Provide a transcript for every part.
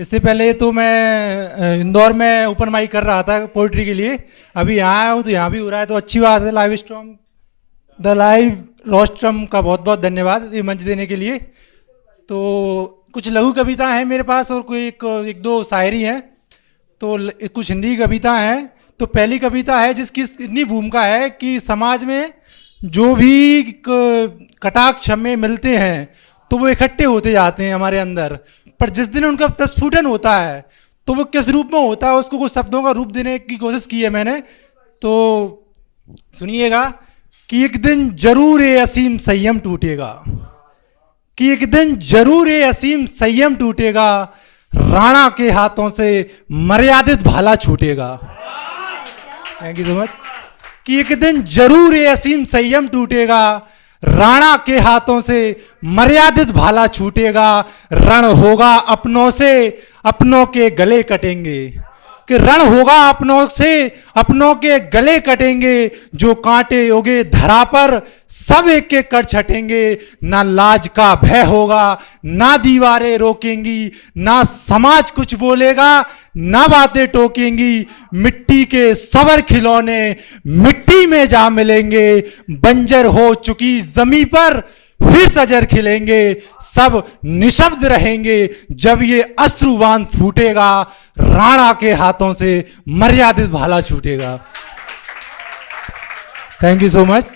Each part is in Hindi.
इससे पहले तो मैं इंदौर में ओपन माइक कर रहा था पोइट्री के लिए। अभी यहाँ आया हूँ तो यहाँ भी हो रहा है, तो अच्छी बात है। Live storm the live rostrum का बहुत बहुत धन्यवाद ये मंच देने के लिए। तो कुछ लघु कविता हैं मेरे पास और कोई एक दो शायरी हैं। तो कुछ हिंदी कविता हैं। तो पहली कविता है जिसकी इतनी भूमिका है कि समाज में जो भी कटाक्ष हमें मिलते हैं तो वो इकट्ठे होते जाते हैं हमारे अंदर, पर जिस दिन उनका प्रस्फुटन होता है तो वो किस रूप में होता है उसको कुछ शब्दों का रूप देने की कोशिश की है मैंने। तो सुनिएगा कि एक दिन जरूर ये असीम संयम टूटेगा, कि एक दिन जरूर ये असीम संयम टूटेगा, राणा के हाथों से मर्यादित भाला छूटेगा। Thank you so much. कि एक दिन जरूर ये असीम संयम टूटेगा, राणा के हाथों से मर्यादित भाला छूटेगा, रण होगा अपनों से अपनों के गले कटेंगे, कि रण होगा अपनों से अपनों के गले कटेंगे, जो कांटे उगे धरा पर सब एक एक कर छटेंगे, ना लाज का भय होगा ना दीवारें रोकेंगी, ना समाज कुछ बोलेगा ना बातें टोकेंगी, मिट्टी के सवर खिलौने मिट्टी में जा मिलेंगे, बंजर हो चुकी जमी पर फिर सजर खिलेंगे, सब निशब्द रहेंगे जब ये अश्रुबाण फूटेगा, राणा के हाथों से मर्यादित भाला छूटेगा। Thank you so much.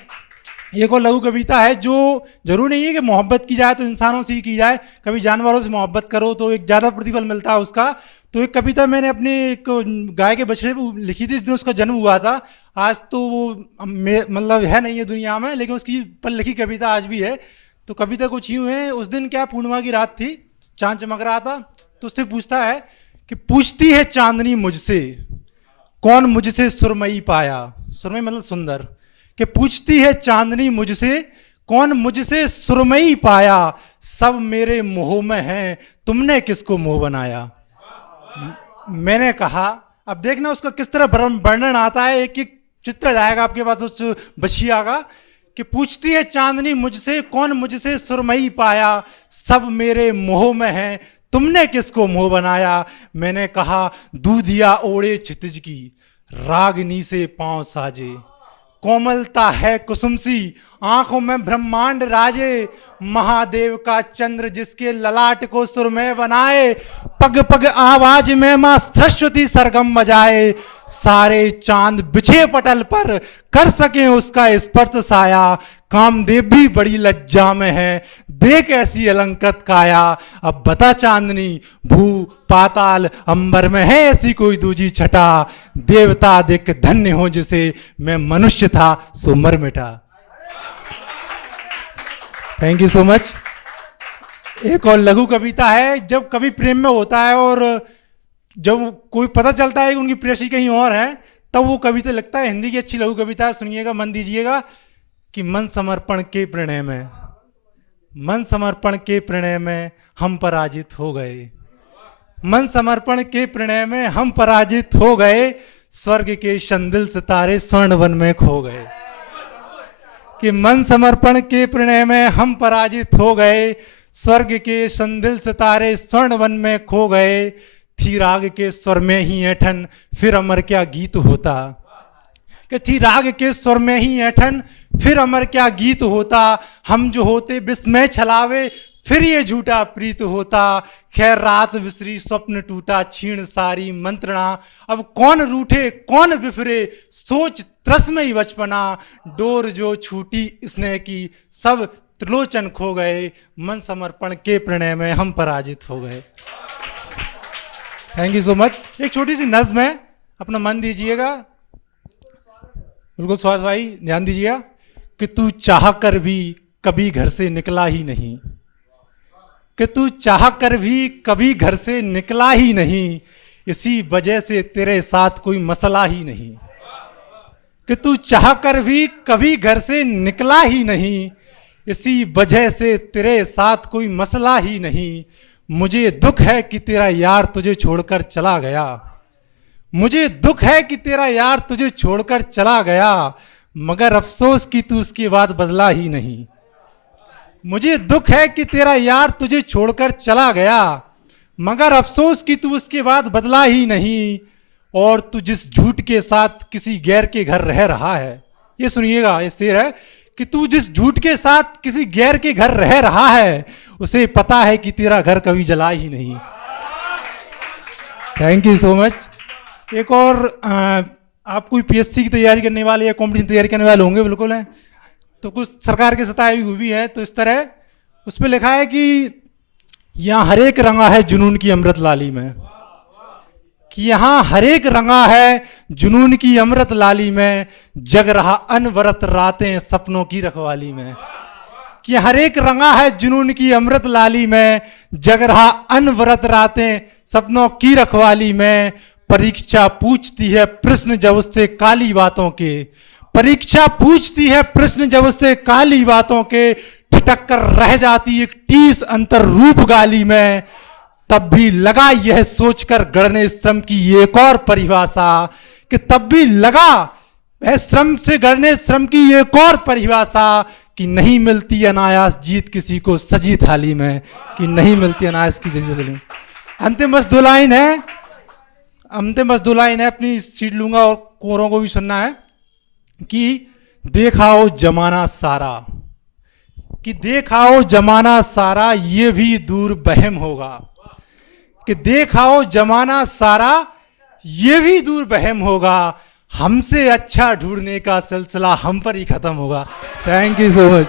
एक और लघु कविता है जो जरूर नहीं है कि मोहब्बत की जाए तो इंसानों से ही की जाए, कभी जानवरों से मोहब्बत करो तो एक ज़्यादा प्रतिफल मिलता है उसका। तो एक कविता मैंने अपने एक गाय के बछड़े पर लिखी थी, इस दिन उसका जन्म हुआ था। आज तो वो मतलब है नहीं है दुनिया में, लेकिन उसकी पर लिखी कविता आज भी है। तो कविता कुछ यूँ है। उस दिन क्या पूर्णिमा की रात थी, चांद चमक रहा था, तो उससे पूछता है कि पूछती है चांदनी मुझसे कौन मुझसे सुरमई पाया, सुरमई मतलब सुंदर, कि पूछती है चांदनी मुझसे कौन मुझसे सुरमई पाया, सब मेरे मोह में हैं तुमने किसको मोह बनाया। मैंने कहा, अब देखना उसका किस तरह वर्णन आता है, एक एक चित्र जाएगा आपके पास उस बछिया का, कि पूछती है चांदनी मुझसे कौन मुझसे सुरमई पाया, सब मेरे मोह में हैं तुमने किसको मोह बनाया। मैंने कहा दूधिया ओढ़े क्षितिज की रागनी से पांव साजे, कोमलता है कुसुम सी आंखों में ब्रह्मांड राजे, महादेव का चंद्र जिसके ललाट को सुरमय बनाए, पग पग आवाज में मां सरस्वती सरगम बजाए, सारे चांद बिछे पटल पर कर सके उसका स्पर्श साया, कामदेव भी बड़ी लज्जा में है देख ऐसी अलंकृत काया। अब बता चांदनी भू पाताल अंबर में है ऐसी कोई दूजी छटा, देवता देख धन्य हो जिसे मैं मनुष्य था सो मर मिटा। Thank you so much. एक और लघु कविता है। जब कभी प्रेम में होता है और जब कोई पता चलता है कि उनकी प्रेयसी कहीं और है, तब वो कविता लगता है। हिंदी की अच्छी लघु कविता है, सुनिएगा, मन दीजिएगा। कि मन समर्पण के प्रणय में, मन समर्पण के प्रणय में हम पराजित हो गए, मन समर्पण के प्रणय में हम पराजित हो गए, स्वर्ग के संदिल सितारे स्वर्ण वन में खो गए। कि मन समर्पण के प्रणय में हम पराजित हो गए, स्वर्ग के संदिल सितारे स्वर्ण वन में खो गए, थी राग के स्वर में ही ऐठन फिर अमर क्या गीत होता, कि थी राग के स्वर में ही ऐठन फिर अमर क्या गीत होता, हम जो होते विस्मय छलावे फिर ये झूठा प्रीत होता, खैर रात विसरी स्वप्न टूटा छीण सारी मंत्रणा, अब कौन रूठे कौन विफरे सोच त्रस में ही बचपना, डोर जो छूटी स्नेह की सब त्रिलोचन खो गए, मन समर्पण के प्रणय में हम पराजित हो गए। Thank you so much. एक छोटी सी नज्म है, अपना मन दीजिएगा, बिल्कुल सुहास भाई ध्यान दीजिएगा। कि तू चाह कर भी कभी घर से निकला ही नहीं, कि तू चाह कर भी कभी घर से निकला ही नहीं, इसी वजह से तेरे साथ कोई मसला ही नहीं, कि तू चाह कर भी कभी घर से निकला ही नहीं, इसी वजह से तेरे साथ कोई मसला ही नहीं, मुझे दुख है कि तेरा यार तुझे छोड़कर चला गया, मुझे दुख है कि तेरा यार तुझे छोड़कर चला गया, मगर अफसोस कि तू उसके बाद बदला ही नहीं, मुझे दुख है कि तेरा यार तुझे छोड़कर चला गया, मगर अफसोस कि तू उसके बाद बदला ही नहीं, और तू जिस झूठ के साथ किसी गैर के घर रह रहा है, ये सुनिएगा, ये शेर है कि तू जिस झूठ के साथ किसी गैर के घर रह रहा है, उसे पता है कि तेरा घर कभी जला ही नहीं। Thank you so much. एक और आप कोई पीएससी की तैयारी करने वाले या कॉम्पिटिशन तैयारी करने वाले होंगे, बिल्कुल है, तो कुछ सरकार के सताई हुई भी है, तो इस तरह उस पर लिखा है कि यहाँ हर एक रंगा है जुनून की अमृत लाली में, कि यहाँ हर एक रंगा है जुनून की अमृत लाली में, जग रहा अनवरत रातें सपनों की रखवाली में। कि हर एक रंगा है जुनून की अमृत लाली में, जग रहा अनवरत रातें सपनों की रखवाली में। परीक्षा पूछती है प्रश्न जब उससे काली बातों के, परीक्षा पूछती है प्रश्न जब उससे काली बातों के, ठिठक कर रह जाती एक टीस अंतर रूप गाली में। तब भी लगा यह सोचकर गढ़ने श्रम की एक और परिभाषा, कि तब भी लगा वह श्रम से गढ़ने श्रम की एक और परिभाषा, कि नहीं मिलती अनायास जीत किसी को सजी थाली में, कि नहीं मिलती अनायास की सजी थाली में। अंतिम बस 2 लाइन है, अंतिम बस 2 लाइन है, अपनी सीट लूंगा और कोरों को भी सुनना है। कि देखाओ जमाना सारा, कि देखाओ जमाना सारा ये भी दूर बहम होगा, कि देखाओ जमाना सारा ये भी दूर बहम होगा, हमसे अच्छा ढूंढने का सिलसिला हम पर ही खत्म होगा। Thank you so much.